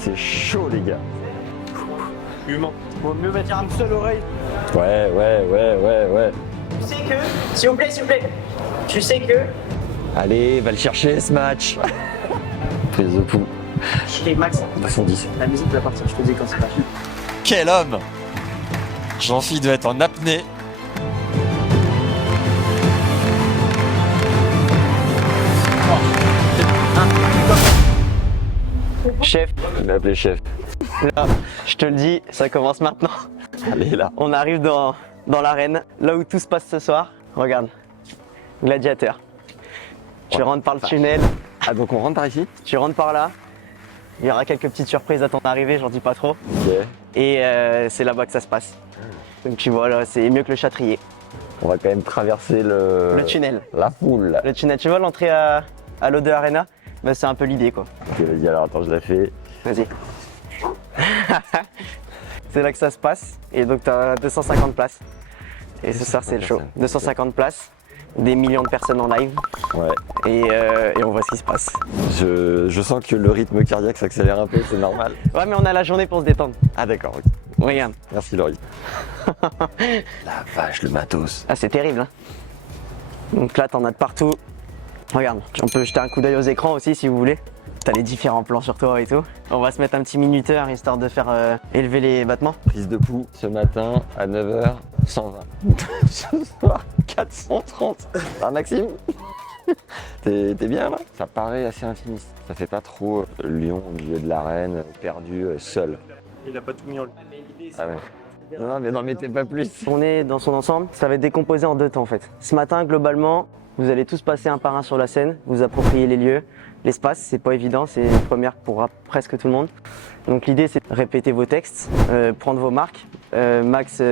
c'est chaud les gars. Humain. Vaut mieux mettre une seule oreille. Ouais. Tu sais que, s'il vous plaît, tu sais que. Allez, va le chercher ce match. Prise de pouls. Et Max, 210. la musique va partir, je te dis quand c'est parti. Quel homme! Jean-Philippe doit être en apnée. Chef, Il m'a appelé chef. là, je te le dis, ça commence maintenant. Allez là. On arrive dans l'arène, là où tout se passe ce soir. Regarde, gladiateur. Tu rentres par le tunnel, Ah donc on rentre par ici? tu rentres par là. Il y aura quelques petites surprises à ton arrivée, j'en dis pas trop. Ok. Et c'est là-bas que ça se passe. Donc tu vois, là, c'est mieux que le Châtrier. On va quand même traverser le tunnel. La foule. Le tunnel, tu vois l'entrée à l'O2 Arena, bah, c'est un peu l'idée quoi. Ok, vas-y, alors attends, je la fais. Vas-y. C'est là que ça se passe. Et donc tu as 250 places. Et ce soir c'est le show. 250 places, des millions de personnes en live. Ouais. Et on voit ce qui se passe. Je sens que le rythme cardiaque s'accélère un peu, c'est normal. Ouais mais on a la journée pour se détendre. Ah d'accord, ok. Regarde. Merci Laurie. La vache, le matos. Ah c'est terrible hein. Donc là t'en as de partout. Regarde, on peut jeter un coup d'œil aux écrans aussi si vous voulez. T'as les différents plans sur toi et tout. On va se mettre un petit minuteur histoire de faire élever les battements. Prise de pouls ce matin à 9h, 120. Ce soir, 430. Ah Maxime? T'es bien là? Ça paraît assez intimiste. Ça fait pas trop lion au milieu de l'arène, perdu, seul. Il a pas tout mis en lui. Ah ouais. Non mais n'en mettez pas plus. On est dans son ensemble, ça va être décomposé en 2 temps en fait. Ce matin, globalement, vous allez tous passer un par un sur la scène, vous approprier les lieux, l'espace, c'est pas évident, c'est une première pour presque tout le monde. Donc l'idée c'est de répéter vos textes, prendre vos marques. Max,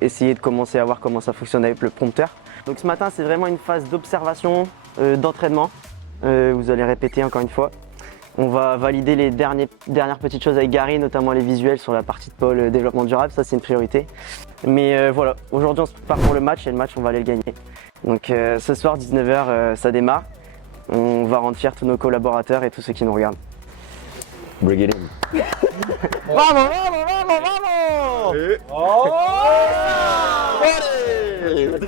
essayer de commencer à voir comment ça fonctionne avec le prompteur. Donc ce matin c'est vraiment une phase d'observation, d'entraînement. Vous allez répéter encore une fois. On va valider les dernières petites choses avec Gary, notamment les visuels sur la partie de pôle développement durable, ça c'est une priorité. Mais voilà, aujourd'hui on se prépare pour le match et le match on va aller le gagner. Donc ce soir 19h ça démarre, on va rendre fiers tous nos collaborateurs et tous ceux qui nous regardent. Bring it in. Vamos!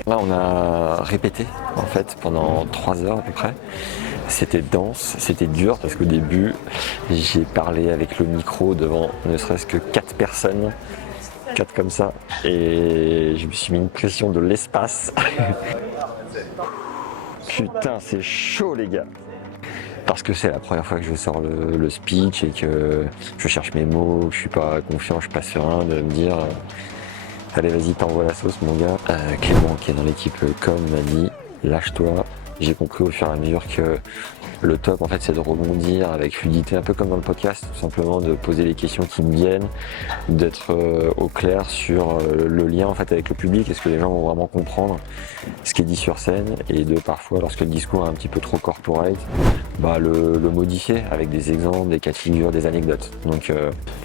Là on a répété en fait pendant 3 heures à peu près. C'était dense, c'était dur parce qu'au début j'ai parlé avec le micro devant ne serait-ce que 4 personnes, 4 comme ça, et je me suis mis une pression de l'espace. Putain c'est chaud les gars. Parce que c'est la première fois que je sors le speech et que je cherche mes mots, que je suis pas confiant, je suis pas serein de me dire allez vas-y t'envoies la sauce mon gars. Clément qui est dans l'équipe com m'a dit lâche-toi. J'ai compris au fur et à mesure que le top en fait c'est de rebondir avec fluidité, un peu comme dans le podcast, tout simplement de poser les questions qui me viennent, d'être au clair sur le lien en fait avec le public, est-ce que les gens vont vraiment comprendre ce qui est dit sur scène, et de parfois lorsque le discours est un petit peu trop corporate, le modifier avec des exemples, des cas de figure, des anecdotes. Donc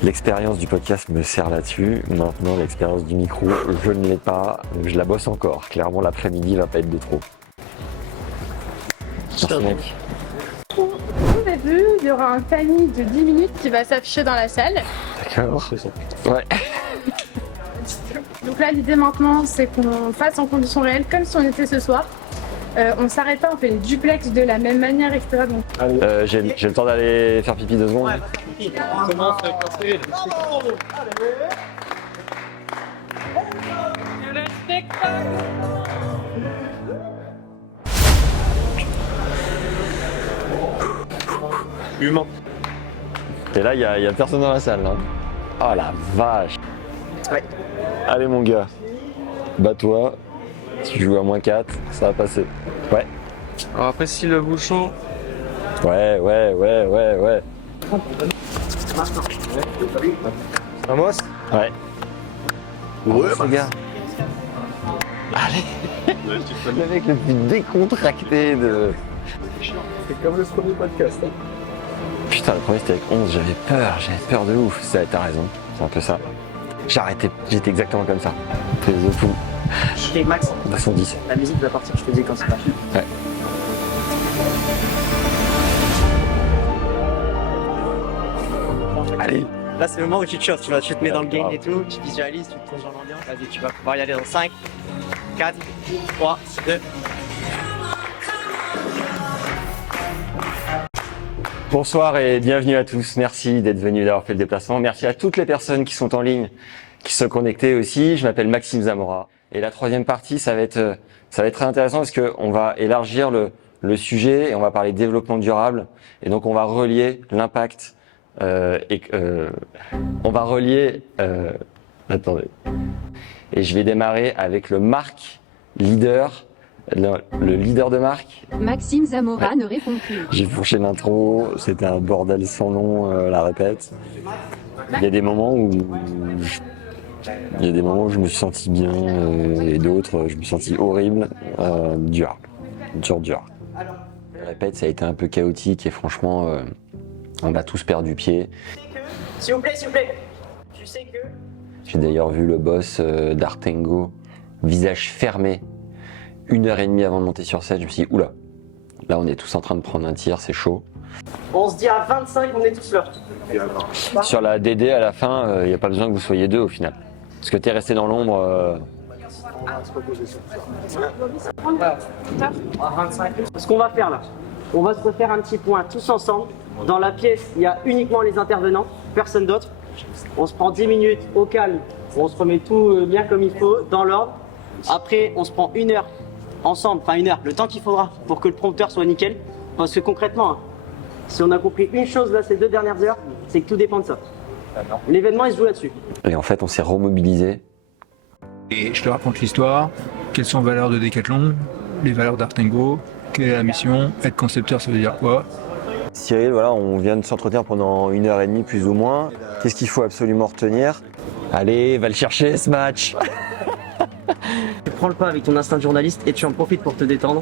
l'expérience du podcast me sert là-dessus. Maintenant l'expérience du micro, je ne l'ai pas, je la bosse encore. Clairement l'après-midi va pas être de trop. Merci mec. Au début, il y aura un timing de 10 minutes qui va s'afficher dans la salle. D'accord. Ouais. Donc là, l'idée maintenant, c'est qu'on fasse en conditions réelles comme si on était ce soir. On s'arrête pas, on fait les duplex de la même manière, etc. Donc, J'ai le temps d'aller faire pipi 2 secondes. On commence avec un série. Humain. Et là, il y a personne dans la salle. Hein. Oh la vache. Ouais. Allez mon gars, bats-toi. Tu joues à -4, ça va passer. Ouais. Alors après si le bouchon. Ouais. Vamos. Ouais. Les gars. Allez. Le mec le plus décontracté de... C'est comme le premier podcast. Putain, le premier c'était avec 11, j'avais peur de ouf. T'as raison, c'est un peu ça. J'ai arrêté, j'étais exactement comme ça. Prise de pouls. Et Max, 210. la musique va partir, je te dis quand c'est parti. Ouais. Allez. Là, c'est le moment où tu te shoots, tu te mets dans le game et tout, tu visualises, tu te plonges dans l'ambiance. Vas-y, tu vas pouvoir y aller dans 5, 4, 3, 2. Bonsoir et bienvenue à tous. Merci d'être venus, d'avoir fait le déplacement. Merci à toutes les personnes qui sont en ligne, qui se sont connectées aussi. Je m'appelle Maxime Zamora. Et la troisième partie, ça va être très intéressant parce qu'on va élargir le sujet et on va parler développement durable. Et donc, on va relier l'impact attendez. Et je vais démarrer avec le marque leader, le leader de marque. Maxime Zamora ne répond plus. J'ai fourché l'intro, c'était un bordel sans nom, la répète. Il y a des moments où je me suis senti bien et d'autres je me suis senti horrible, dur. La répète, ça a été un peu chaotique et franchement, on a tous perdu pied. S'il vous plaît, tu sais que... J'ai d'ailleurs vu le boss d'Artengo, visage fermé, 1h30 avant de monter sur scène. Je me suis dit, oula, là on est tous en train de prendre un tir, c'est chaud. On se dit à 25, on est tous là. Sur la DD, à la fin, il n'y a pas besoin que vous soyez deux au final. Parce que tu es resté dans l'ombre. À 25. Ce qu'on va faire là, on va se refaire un petit point tous ensemble. Dans la pièce, il y a uniquement les intervenants, personne d'autre. On se prend 10 minutes au calme, on se remet tout bien comme il faut, dans l'ordre. Après, on se prend 1 heure ensemble, enfin 1 heure, le temps qu'il faudra pour que le prompteur soit nickel. Parce que concrètement, hein, si on a compris une chose là ces 2 dernières heures, c'est que tout dépend de ça. L'événement, il se joue là-dessus. Et en fait, on s'est remobilisé. Et je te raconte l'histoire, quelles sont les valeurs de Decathlon, les valeurs d'Artengo, quelle est la mission, être concepteur ça veut dire quoi. Cyril, voilà, on vient de s'entretenir pendant 1h30 plus ou moins. Qu'est-ce qu'il faut absolument retenir? Allez, va le chercher ce match. Tu prends le pas avec ton instinct de journaliste et tu en profites pour te détendre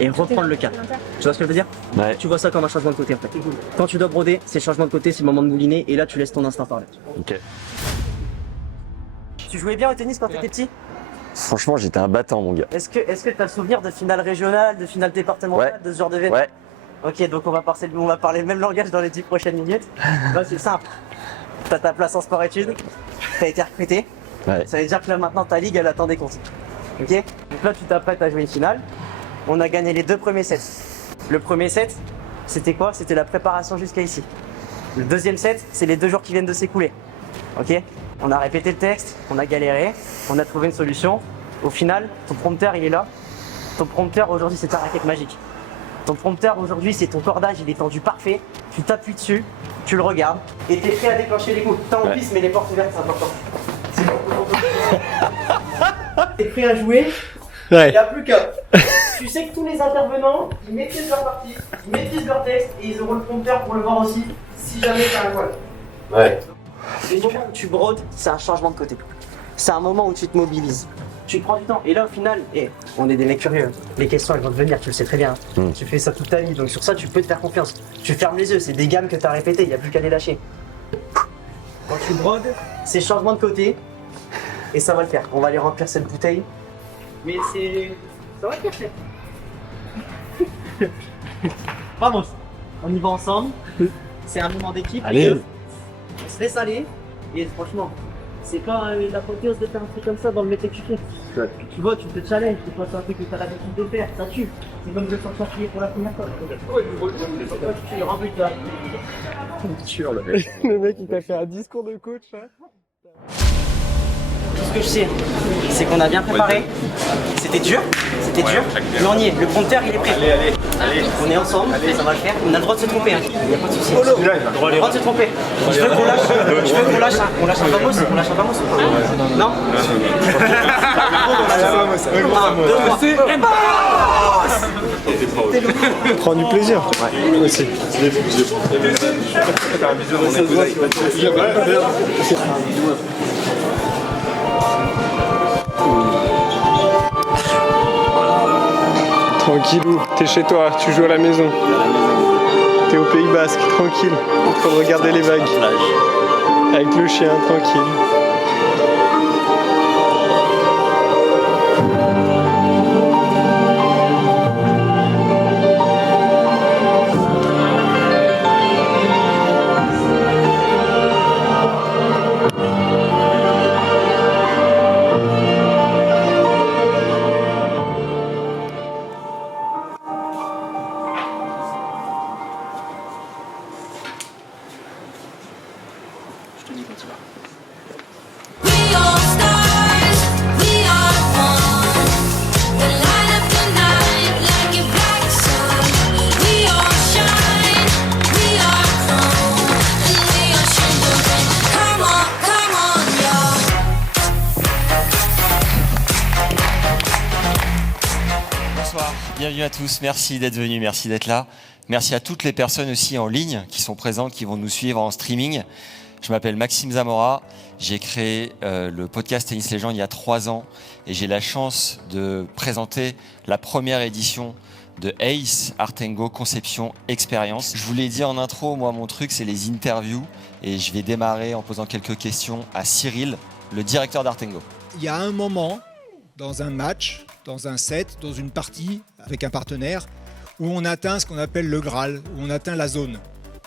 et reprendre le cap. Tu vois ce que je veux dire? Ouais. Tu vois ça comme un changement de côté en fait. Quand tu dois broder, c'est changement de côté, c'est le moment de mouliner et là tu laisses ton instinct parler. Ok. Tu jouais bien au tennis quand t'étais petit? Franchement, j'étais un battant, mon gars. Est-ce que t'as le souvenir de finale régionale, de finale départementale, Ouais. de ce genre d'événement? Ouais. Ok, donc on va parler le même langage dans les 10 prochaines minutes. Là c'est simple. T'as ta place en sport-études, t'as été recruté. Ouais. Ça veut dire que là maintenant ta ligue elle attend des comptes. Ok? Donc là tu t'apprêtes à jouer une finale. On a gagné les 2 premiers sets. Le premier set, c'était quoi? C'était la préparation jusqu'à ici. Le deuxième set, c'est les 2 jours qui viennent de s'écouler. Ok? On a répété le texte, on a galéré, on a trouvé une solution. Au final, ton prompteur il est là. Ton prompteur aujourd'hui c'est ta raquette magique. Ton prompteur aujourd'hui c'est ton cordage, il est tendu parfait. Tu t'appuies dessus, tu le regardes et t'es prêt à déclencher les coups. T'es en piste mais les portes ouvertes c'est important. T'es prêt à jouer? Ouais. Il n'y a plus qu'à. Tu sais que tous les intervenants, ils maîtrisent leur partie, ils maîtrisent leur texte et ils auront le prompteur pour le voir aussi si jamais t'as un voile. Ouais. Le moment où tu brodes, c'est un changement de côté. C'est un moment où tu te mobilises. Tu prends du temps. Et là, au final, on est des mecs curieux. Les questions, elles vont te venir, tu le sais très bien. Tu fais ça toute ta vie, donc sur ça, tu peux te faire confiance. Tu fermes les yeux, c'est des gammes que tu as répétées, il n'y a plus qu'à les lâcher. Quand tu brodes, c'est changement de côté. Et ça va le faire. On va aller remplir cette bouteille. Mais ça va le faire. Vamos. On y va ensemble. C'est un moment d'équipe. Allez. On se laisse aller. Et franchement, c'est pas l'apothéose de faire un truc comme ça dans le métier que tu fais. Ouais. Tu vois, tu te challenges, c'est pas un truc que tu as l'habitude de faire, ça tue. C'est comme de sortir crier pour la première fois. Tu remplis là. Le mec, il t'a fait un discours de coach, hein. Tout ce que je sais, c'est qu'on a bien préparé. C'était dur, mais on y est. Le prompteur, il est prêt. Allez. On est ensemble, ça va le faire. On a le droit de se tromper, hein. Il n'y a pas de souci. On a le droit de se tromper. Je veux qu'on lâche un Vamos. On lâche un Vamos ou pas? Non. 1, 2, 3. Prends du plaisir. Ouais. Aussi. Tranquillou, t'es chez toi, tu joues à la maison. T'es au Pays Basque, tranquille, en train de regarder les vagues. Avec le chien, tranquille. Bonsoir, bienvenue à tous, merci d'être venus, merci d'être là. Merci à toutes les personnes aussi en ligne qui sont présentes, qui vont nous suivre en streaming. Je m'appelle Maxime Zamora, j'ai créé le podcast Tennis Légende il y a 3 ans et j'ai la chance de présenter la première édition de ACE Art & Go Conception Expérience. Je vous l'ai dit en intro, moi mon truc c'est les interviews et je vais démarrer en posant quelques questions à Cyril, le directeur d'Art & Go. Il y a un moment dans un match, dans un set, dans une partie avec un partenaire où on atteint ce qu'on appelle le Graal, où on atteint la zone.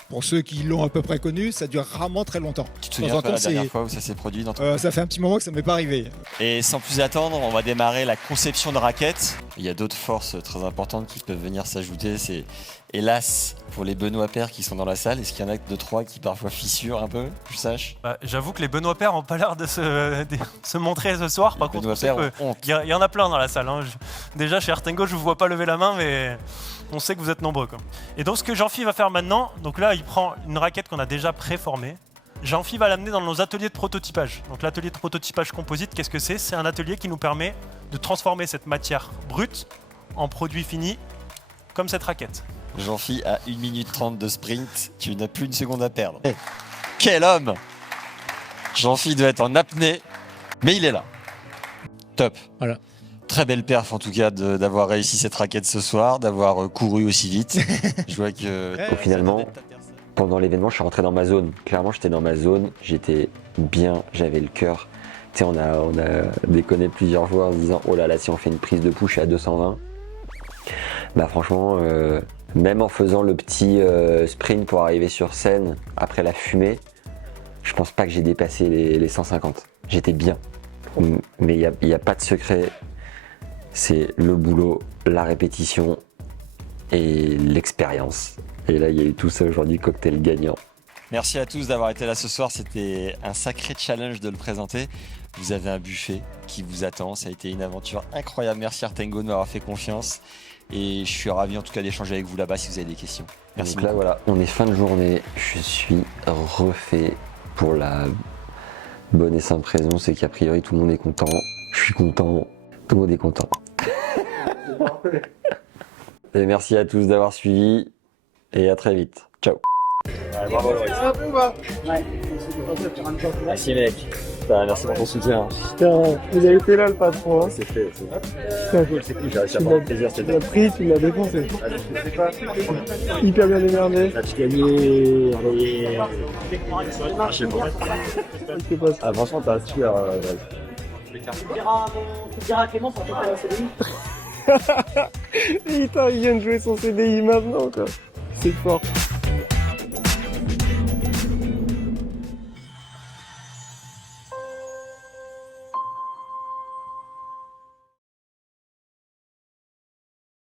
Pour ceux qui l'ont à peu près connu, ça dure rarement très longtemps. Tu te souviens pas la dernière fois où ça s'est produit dans ton... Ça fait un petit moment que ça ne m'est pas arrivé. Et sans plus attendre, on va démarrer la conception de raquettes. Il y a d'autres forces très importantes qui peuvent venir s'ajouter. C'est hélas pour les Benoît Paire qui sont dans la salle. Est-ce qu'il y en a que 2-3 qui parfois fissurent un peu, que je sache? J'avoue que les Benoît Paire n'ont pas l'air de se montrer ce soir. Par contre, il y en a plein dans la salle. Hein. Déjà chez Art & Go, je ne vous vois pas lever la main, mais on sait que vous êtes nombreux, quoi. Et donc ce que Jean-Phi va faire maintenant, donc là il prend une raquette qu'on a déjà préformée. Jean-Phi va l'amener dans nos ateliers de prototypage. Donc l'atelier de prototypage composite, qu'est-ce que c'est? C'est un atelier qui nous permet de transformer cette matière brute en produit fini, comme cette raquette. Jean-Phi à 1 minute 30 de sprint, tu n'as plus une seconde à perdre. Hey, quel homme! Jean-Phi doit être en apnée, mais il est là. Top. Voilà. Très belle perf en tout cas d'avoir réussi cette raquette ce soir, d'avoir couru aussi vite. Je vois que... Finalement, pendant l'événement, je suis rentré dans ma zone. Clairement, j'étais dans ma zone, j'étais bien, j'avais le cœur. Tu sais, on a déconné plusieurs joueurs en disant « Oh là là, si on fait une prise de push à 220 », bah franchement, même en faisant le petit sprint pour arriver sur scène après la fumée, je pense pas que j'ai dépassé les 150. J'étais bien. Mais il n'y a pas de secret. C'est le boulot, la répétition et l'expérience. Et là, il y a eu tout ça aujourd'hui, cocktail gagnant. Merci à tous d'avoir été là ce soir. C'était un sacré challenge de le présenter. Vous avez un buffet qui vous attend. Ça a été une aventure incroyable. Merci Art & Go de m'avoir fait confiance. Et je suis ravi en tout cas d'échanger avec vous là-bas si vous avez des questions. Merci Donc là, voilà, on est fin de journée. Je suis refait pour la bonne et simple raison. C'est qu'a priori, tout le monde est content. Je suis content. Tout le monde est content. Et merci à tous d'avoir suivi et à très vite. Ciao. Bravo Loris. Merci mec. Merci pour ton soutien. Putain, vous avez été là le patron. Hein. C'est fait. C'est cool, j'ai réussi à prendre plaisir. Tu l'as pris, tu l'as dépensé. Je sais pas. Hyper bien démerdé. As-tu gagné? Je sais pas. Ah franchement t'as super. Tu diras à Clément pour faire la CDI. Putain, il vient de jouer son CDI maintenant, quoi. C'est fort.